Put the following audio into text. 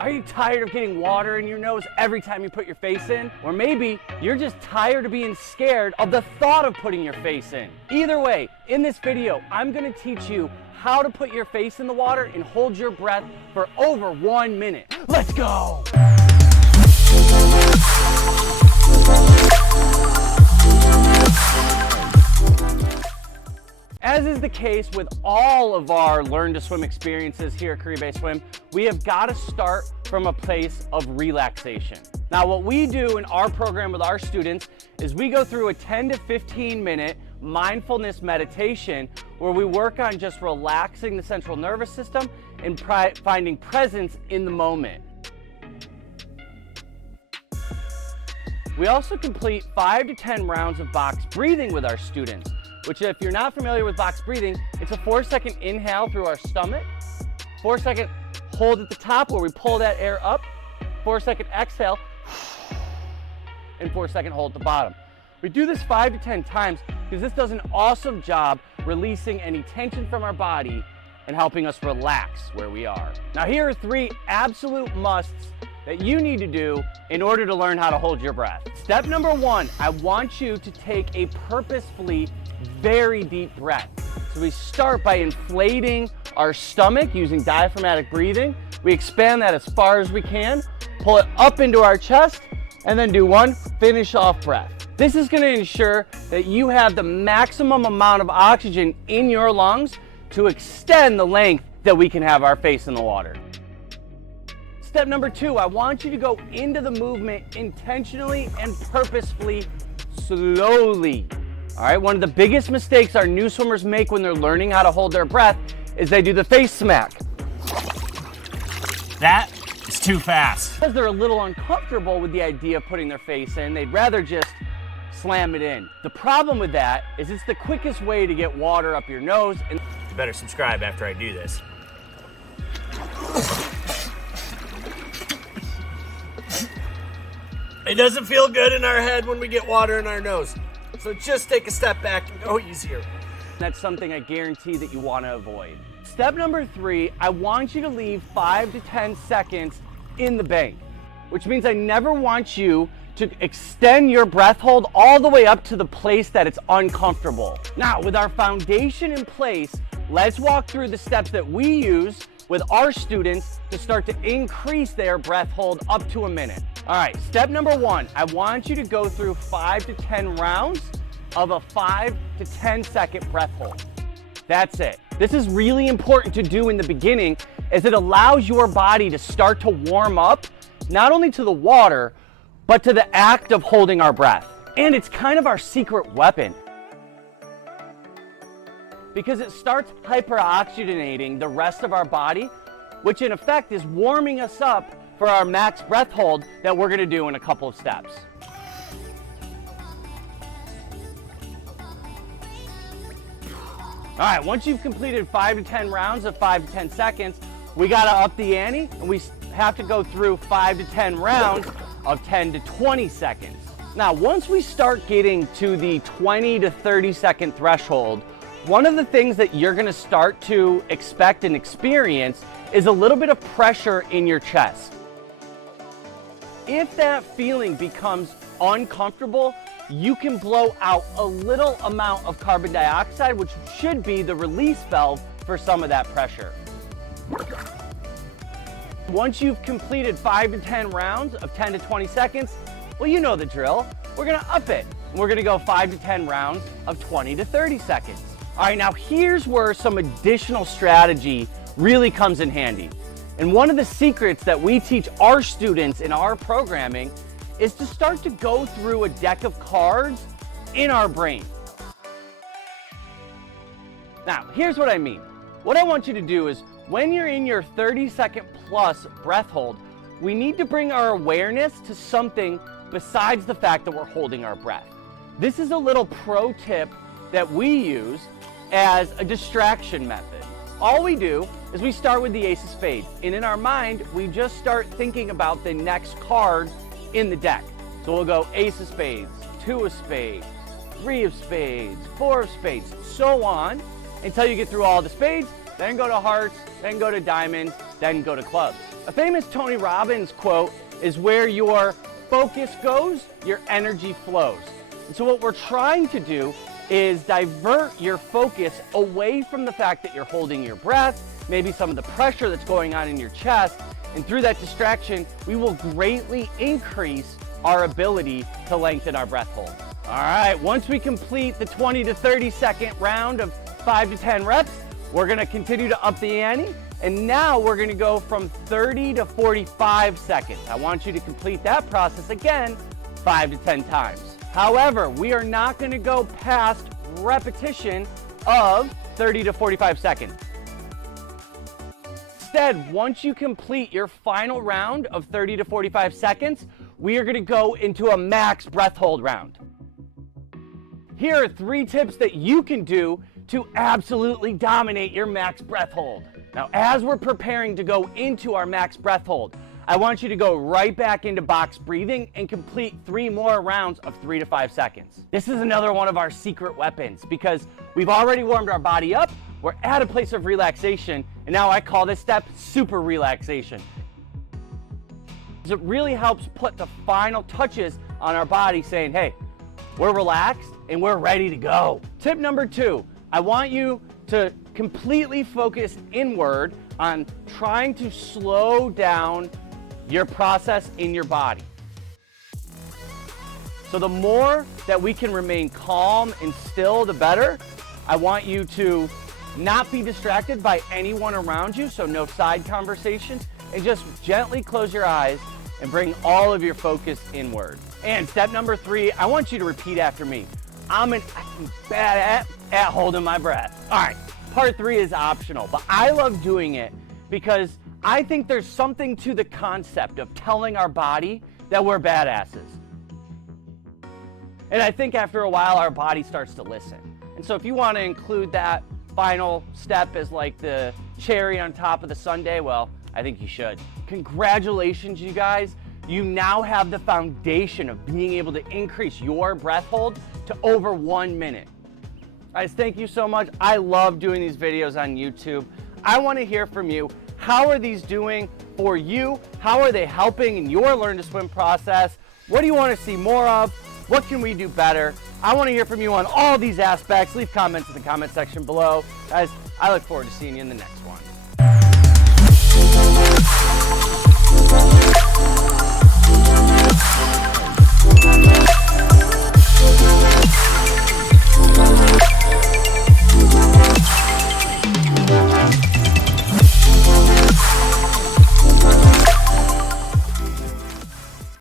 Are you tired of getting water in your nose every time you put your face in? Or maybe you're just tired of being scared of the thought of putting your face in. Either way, in this video, I'm gonna teach you how to put your face in the water and hold your breath for over 1 minute. Let's go! As is the case with all of our Learn to Swim experiences here at Caribe Swim, we have got to start from a place of relaxation. Now, what we do in our program with our students is we go through a 10 to 15 minute mindfulness meditation where we work on just relaxing the central nervous system and finding presence in the moment. We also complete 5 to 10 rounds of box breathing with our students, which, if you're not familiar with box breathing, it's a 4-second inhale through our stomach, 4-second hold at the top where we pull that air up, 4-second exhale, and 4-second hold at the bottom. We do this 5 to 10 times because this does an awesome job releasing any tension from our body and helping us relax where we are. Now, here are 3 absolute musts that you need to do in order to learn how to hold your breath. Step number 1, I want you to take a purposefully very deep breath. So we start by inflating our stomach using diaphragmatic breathing. We expand that as far as we can, pull it up into our chest, and then do 1 finish off breath. This is going to ensure that you have the maximum amount of oxygen in your lungs to extend the length that we can have our face in the water. Step number 2, I want you to go into the movement intentionally and purposefully, slowly. All right, one of the biggest mistakes our new swimmers make when they're learning how to hold their breath is they do the face smack. That is too fast. Because they're a little uncomfortable with the idea of putting their face in, they'd rather just slam it in. The problem with that is it's the quickest way to get water up your nose. And You better subscribe after I do this. It doesn't feel good in our head when we get water in our nose. So just take a step back and go easier. That's something I guarantee that you want to avoid. Step number 3, I want you to leave 5 to 10 seconds in the bank, which means I never want you to extend your breath hold all the way up to the place that it's uncomfortable. Now, with our foundation in place, let's walk through the steps that we use with our students to start to increase their breath hold up to a minute. All right, step number 1, I want you to go through 5 to 10 rounds of a 5 to 10 second breath hold. That's it. This is really important to do in the beginning as it allows your body to start to warm up, not only to the water, but to the act of holding our breath. And it's kind of our secret weapon, because it starts hyperoxygenating the rest of our body, which in effect is warming us up for our max breath hold that we're gonna do in a couple of steps. All right, once you've completed 5 to 10 rounds of 5 to 10 seconds, we gotta up the ante, and we have to go through 5 to 10 rounds of 10 to 20 seconds. Now, once we start getting to the 20 to 30 second threshold, one of the things that you're gonna start to expect and experience is a little bit of pressure in your chest. If that feeling becomes uncomfortable, you can blow out a little amount of carbon dioxide, which should be the release valve for some of that pressure. Once you've completed 5 to 10 rounds of 10 to 20 seconds, well, you know the drill. We're gonna up it. We're gonna go 5 to 10 rounds of 20 to 30 seconds. All right, now here's where some additional strategy really comes in handy. And one of the secrets that we teach our students in our programming is to start to go through a deck of cards in our brain. Now, here's what I mean. What I want you to do is when you're in your 30-second plus breath hold, we need to bring our awareness to something besides the fact that we're holding our breath. This is a little pro tip that we use as a distraction method. All we do is we start with the ace of spades, and in our mind, we just start thinking about the next card in the deck. So we'll go ace of spades, 2 of spades, 3 of spades, 4 of spades, so on, until you get through all the spades, then go to hearts, then go to diamonds, then go to clubs. A famous Tony Robbins quote is, where your focus goes, your energy flows. And so what we're trying to do is divert your focus away from the fact that you're holding your breath, maybe some of the pressure that's going on in your chest, and through that distraction, we will greatly increase our ability to lengthen our breath hold. All right, once we complete the 20 to 30 second round of 5 to 10 reps, we're gonna continue to up the ante, and now we're gonna go from 30 to 45 seconds. I want you to complete that process again 5 to 10 times. However, we are not gonna go past repetition of 30 to 45 seconds. Instead, once you complete your final round of 30 to 45 seconds, we are gonna go into a max breath hold round. Here are 3 tips that you can do to absolutely dominate your max breath hold. Now, as we're preparing to go into our max breath hold, I want you to go right back into box breathing and complete 3 more rounds of 3 to 5 seconds. This is another one of our secret weapons because we've already warmed our body up, we're at a place of relaxation, and now I call this step super relaxation. It really helps put the final touches on our body saying, hey, we're relaxed and we're ready to go. Tip number 2, I want you to completely focus inward on trying to slow down your process in your body. So the more that we can remain calm and still, the better. I want you to not be distracted by anyone around you, so no side conversations, and just gently close your eyes and bring all of your focus inward. And step number 3, I want you to repeat after me. I'm bad at holding my breath. All right, part 3 is optional, but I love doing it because I think there's something to the concept of telling our body that we're badasses. And I think after a while, our body starts to listen. And so if you want to include that final step as like the cherry on top of the sundae, well, I think you should. Congratulations, you guys. You now have the foundation of being able to increase your breath hold to over 1 minute. Guys, thank you so much. I love doing these videos on YouTube. I want to hear from you. How are these doing for you? How are they helping in your learn to swim process? What do you want to see more of? What can we do better? I want to hear from you on all these aspects. Leave comments in the comment section below. Guys, I look forward to seeing you in the next one.